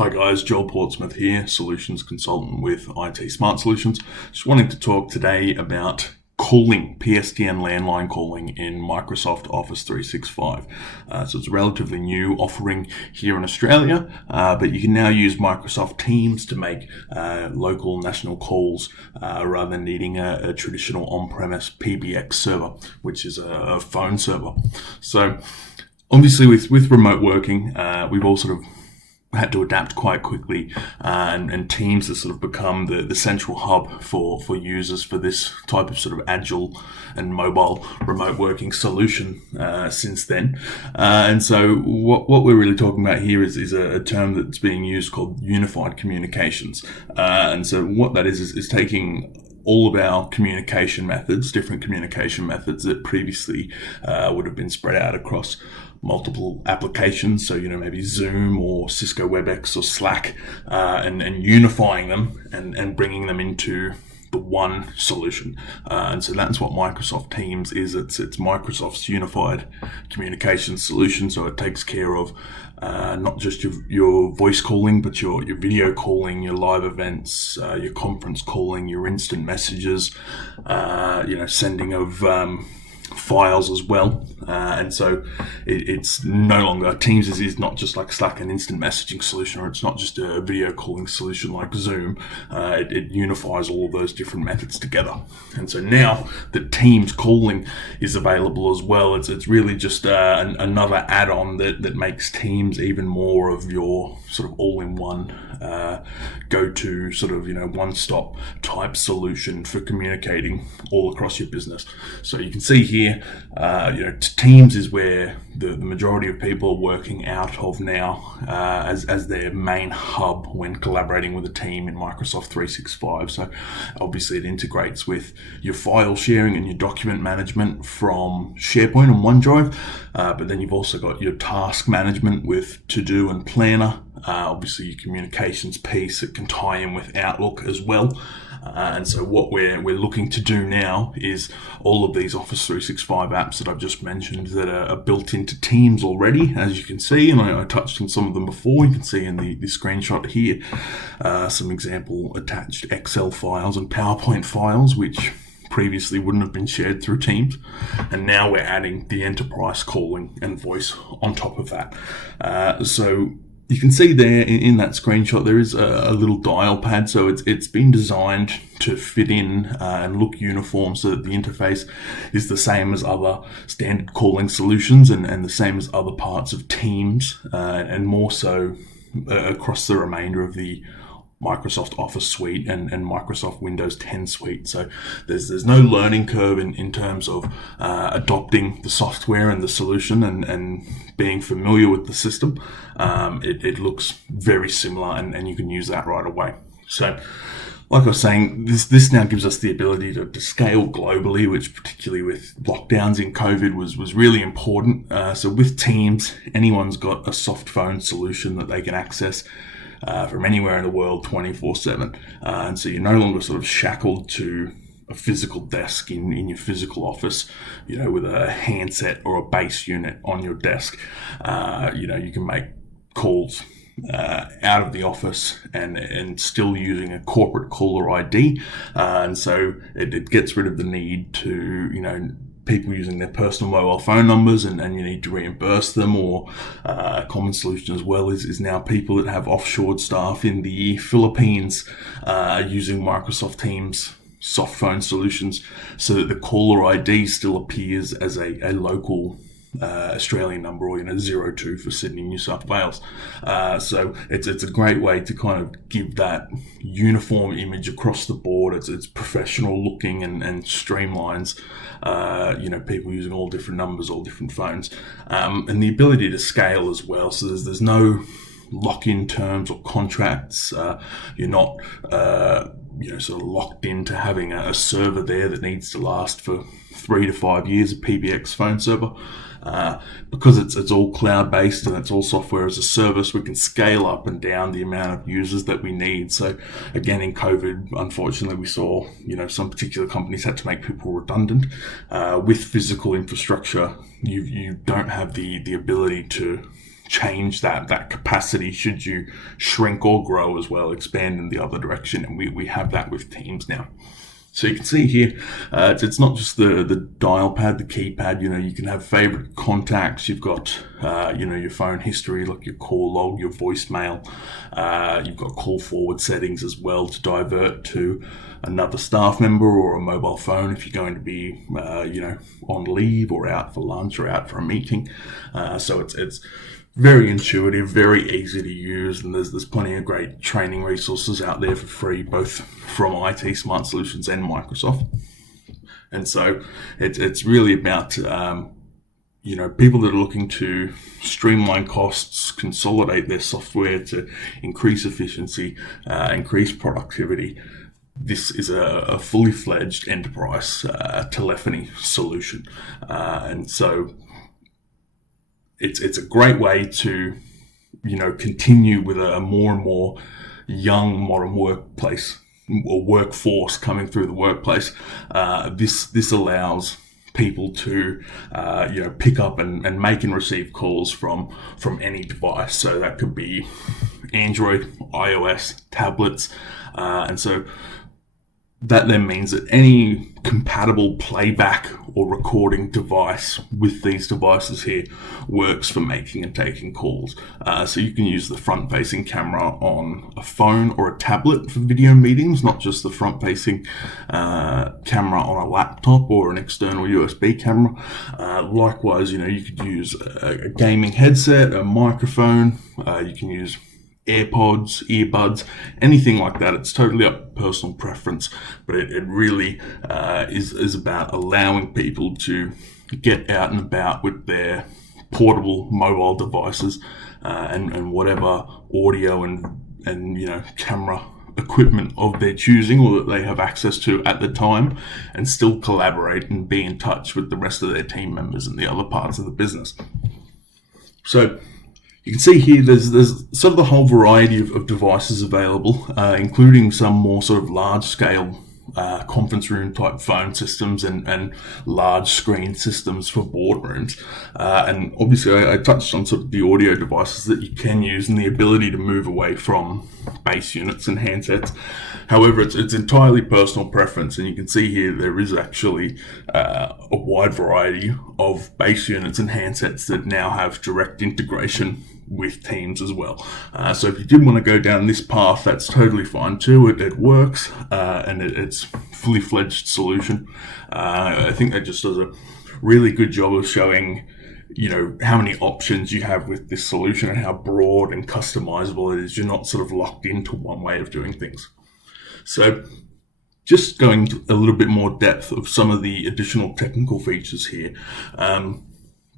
Hi guys, Joel Portsmouth here, Solutions Consultant with IT Smart Solutions. Just wanting to talk today about calling, PSTN landline calling in Microsoft Office 365. So it's a relatively new offering here in Australia, but you can now use Microsoft Teams to make local national calls rather than needing a traditional on-premise PBX server, which is a phone server. So obviously with remote working, we've all sort of had to adapt quite quickly, and Teams has sort of become the central hub for users for this type of sort of agile and mobile remote working solution since then. And so what we're really talking about here is a term that's being used called unified communications. And so what that is taking all of our communication methods, different communication methods that previously would have been spread out across multiple applications, so maybe Zoom or Cisco WebEx or Slack, and unifying them and bringing them into the one solution. And so that's what Microsoft Teams is. It's Microsoft's unified communication solution. So it takes care of not just your voice calling, but your video calling, your live events, your conference calling, your instant messages, sending of files as well. And so it's no longer, Teams is not just like Slack, an instant messaging solution, or it's not just a video calling solution like Zoom. It unifies all of those different methods together. And so now that Teams calling is available as well, it's really just another add-on that makes Teams even more of your sort of all-in-one go-to sort of one-stop type solution for communicating all across your business. So you can see here, Teams is where the majority of people are working out of now as their main hub when collaborating with a team in Microsoft 365. So obviously it integrates with your file sharing and your document management from SharePoint and OneDrive, but then you've also got your task management with To-Do and Planner, obviously your communications piece that can tie in with Outlook as well. And so what we're looking to do now is all of these Office 365 apps that I've just mentioned that are built into Teams already, as you can see, and I touched on some of them before. You can see in the screenshot here some example attached Excel files and PowerPoint files, which previously wouldn't have been shared through Teams, and now we're adding the enterprise calling and voice on top of that. So you can see there in that screenshot there is a little dial pad, so it's been designed to fit in and look uniform so that the interface is the same as other standard calling solutions and the same as other parts of Teams, and more so across the remainder of the Microsoft Office suite and Microsoft Windows 10 suite. So there's no learning curve in terms of adopting the software and the solution and being familiar with the system. It looks very similar and you can use that right away. So like I was saying, this now gives us the ability to scale globally, which particularly with lockdowns in COVID was really important. So with Teams, anyone's got a soft phone solution that they can access from anywhere in the world 24/7. And so you're no longer sort of shackled to a physical desk in your physical office, with a handset or a base unit on your desk. You can make calls out of the office and still using a corporate caller ID. And so it gets rid of the need to, people using their personal mobile phone numbers and you need to reimburse them, or a common solution as well is now people that have offshore staff in the Philippines using Microsoft Teams soft phone solutions so that the caller ID still appears as a local Australian number, or 02 for Sydney, New South Wales. So it's a great way to kind of give that uniform image across the board. It's professional looking and streamlines people using all different numbers, all different phones, and the ability to scale as well. So there's no lock-in terms or contracts. You're not sort of locked into having a server there that needs to last for 3 to 5 years, a PBX phone server. Because it's all cloud-based and it's all software as a service, we can scale up and down the amount of users that we need. So again, in COVID, unfortunately, we saw, some particular companies had to make people redundant. With physical infrastructure, you don't have the ability to change that capacity should you shrink or grow as well, expand in the other direction. And we have that with Teams now. So you can see here, it's not just the dial pad, the keypad. You can have favorite contacts. You've got, your phone history, like your call log, your voicemail. You've got call forward settings as well to divert to another staff member or a mobile phone if you're going to be, on leave or out for lunch or out for a meeting. So it's very intuitive, very easy to use, and there's plenty of great training resources out there for free, both from IT Smart Solutions and Microsoft. And so it's really about people that are looking to streamline costs, consolidate their software to increase efficiency, increase productivity. This is a fully fledged enterprise telephony solution, and so it's a great way to, continue with a more and more young modern workplace or workforce coming through the workplace. This allows people to, pick up and make and receive calls from any device. So that could be Android, iOS, tablets, and so that then means that any compatible playback or recording device with these devices here works for making and taking calls. So you can use the front-facing camera on a phone or a tablet for video meetings, not just the front-facing camera on a laptop or an external USB camera. Likewise, you could use a gaming headset, a microphone. You can use AirPods, earbuds, anything like that. It's totally up to personal preference, but it really is about allowing people to get out and about with their portable mobile devices and whatever audio and camera equipment of their choosing or that they have access to at the time, and still collaborate and be in touch with the rest of their team members and the other parts of the business. So you can see here there's sort of the whole variety of devices available, including some more sort of large-scale conference room type phone systems and large screen systems for boardrooms. And obviously I touched on sort of the audio devices that you can use and the ability to move away from base units and handsets. However, it's entirely personal preference, and you can see here there is actually a wide variety of base units and handsets that now have direct integration with Teams as well. So if you did want to go down this path, that's totally fine too. It works, and it's fully fledged solution. I think that just does a really good job of showing how many options you have with this solution and how broad and customizable it is. You're not sort of locked into one way of doing things. So just going into a little bit more depth of some of the additional technical features here.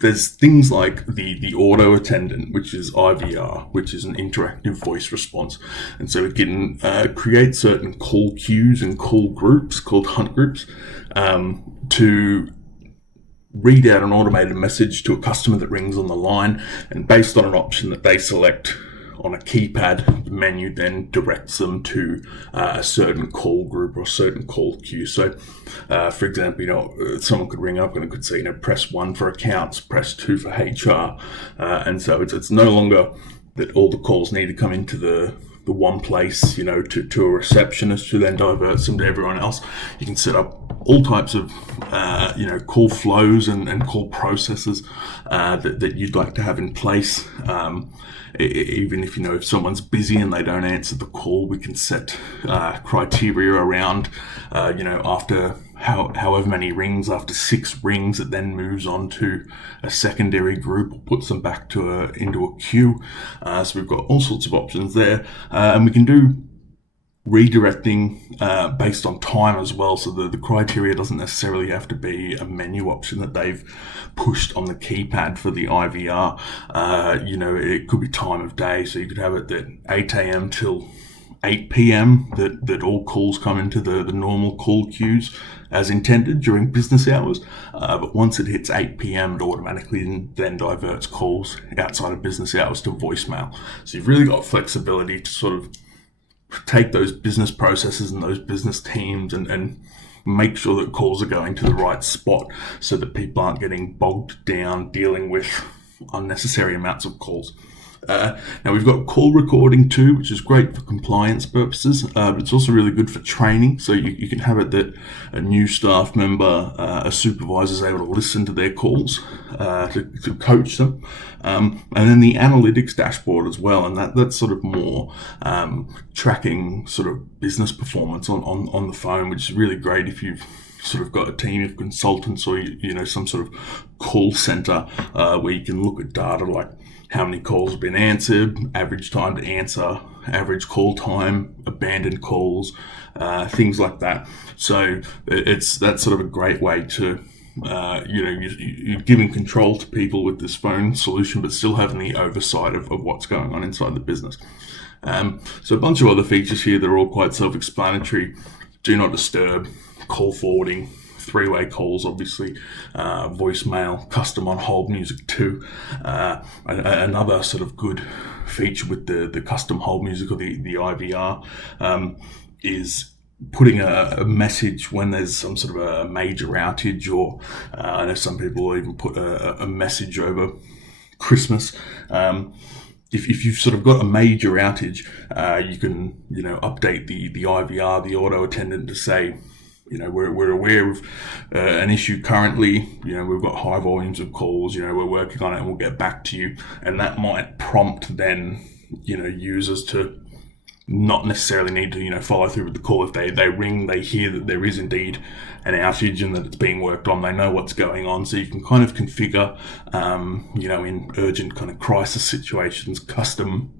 There's things like the auto attendant, which is IVR, which is an interactive voice response. And so it can create certain call queues and call groups called hunt groups to read out an automated message to a customer that rings on the line. And based on an option that they select on a keypad, the menu then directs them to a certain call group or a certain call queue. So, for example, someone could ring up and it could say, press 1 for accounts, press 2 for HR. And so it's no longer that all the calls need to come into the one place, to a receptionist who then diverts them to everyone else. You can set up all types of, call flows and call processes that you'd like to have in place. Even if someone's busy and they don't answer the call, we can set criteria around, after however many rings, after 6 rings, it then moves on to a secondary group or puts them back into a queue. So we've got all sorts of options there, and we can do redirecting based on time as well. So the criteria doesn't necessarily have to be a menu option that they've pushed on the keypad for the IVR. It could be time of day, so you could have it at 8 a.m. till 8 p.m. that all calls come into the normal call queues as intended during business hours. But once it hits 8 p.m., it automatically then diverts calls outside of business hours to voicemail. So you've really got flexibility to sort of take those business processes and those business teams and make sure that calls are going to the right spot so that people aren't getting bogged down dealing with unnecessary amounts of calls. Now we've got call recording too, which is great for compliance purposes, but it's also really good for training. So you can have it that a new staff member, a supervisor is able to listen to their calls to coach them. And then the analytics dashboard as well, and that's sort of more tracking sort of business performance on the phone, which is really great if you've sort of got a team of consultants or some sort of call center where you can look at data like how many calls have been answered, average time to answer, average call time, abandoned calls, things like that. So that's sort of a great way to you're giving control to people with this phone solution, but still having the oversight of what's going on inside the business. So a bunch of other features here that are all quite self-explanatory. Do not disturb, call forwarding, three-way calls, obviously, voicemail, custom on hold music too. Another sort of good feature with the custom hold music or the IVR is putting a message when there's some sort of a major outage, or I know some people will even put a message over Christmas. If you've sort of got a major outage, you can update the IVR, the auto attendant, to say, we're aware of an issue currently. We've got high volumes of calls. We're working on it, and we'll get back to you. And that might prompt then users to not necessarily need to follow through with the call. If they ring, they hear that there is indeed an outage and that it's being worked on, they know what's going on. So you can kind of configure in urgent kind of crisis situations custom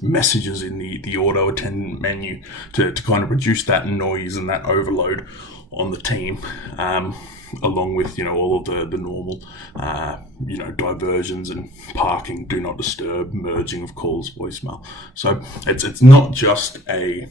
messages in the auto attendant menu to kind of reduce that noise and that overload on the team, along with all of the normal diversions and parking, do not disturb, merging of calls, voicemail. So it's not just a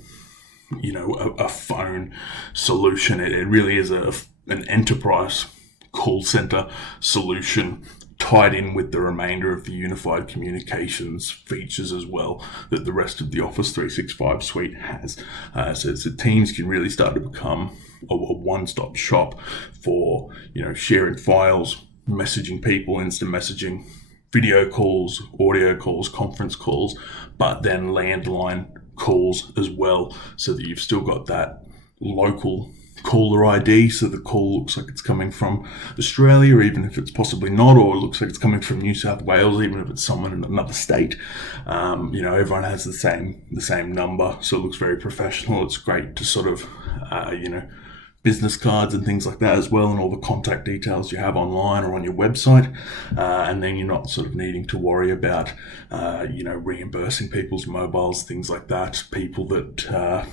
phone solution. It really is an enterprise call center solution tied in with the remainder of the unified communications features as well that the rest of the Office 365 suite has. So Teams can really start to become a one-stop shop for sharing files, messaging people, instant messaging, video calls, audio calls, conference calls, but then landline calls as well, so that you've still got that local caller ID, so the call looks like it's coming from Australia, even if it's possibly not, or it looks like it's coming from New South Wales, even if it's someone in another state. Everyone has the same number, so it looks very professional. It's great to sort of business cards and things like that as well, and all the contact details you have online or on your website, and then you're not sort of needing to worry about reimbursing people's mobiles, things like that. People that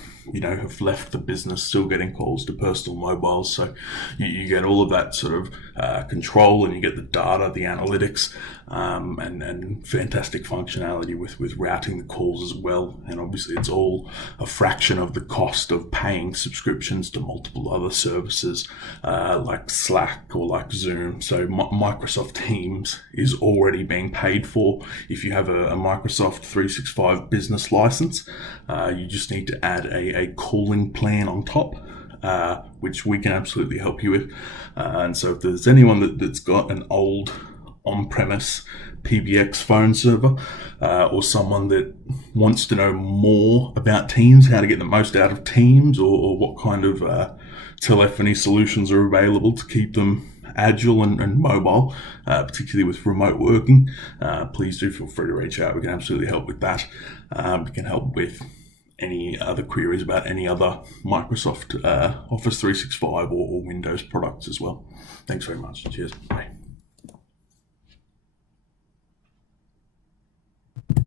have left the business still getting calls to personal mobiles, so you get all of that sort of control, and you get the data, the analytics, and fantastic functionality with routing the calls as well. And obviously it's all a fraction of the cost of paying subscriptions to multiple other services like Slack or like Zoom. So Microsoft Teams is already being paid for if you have a Microsoft 365 business license. You just need to add a calling plan on top, which we can absolutely help you with. And so if there's anyone that's got an old on-premise PBX phone server, or someone that wants to know more about Teams, how to get the most out of Teams, or what kind of telephony solutions are available to keep them agile and mobile, particularly with remote working, please do feel free to reach out. We can absolutely help with that. We can help with any other queries about any other Microsoft Office 365 or Windows products as well. Thanks very much. Cheers. Bye.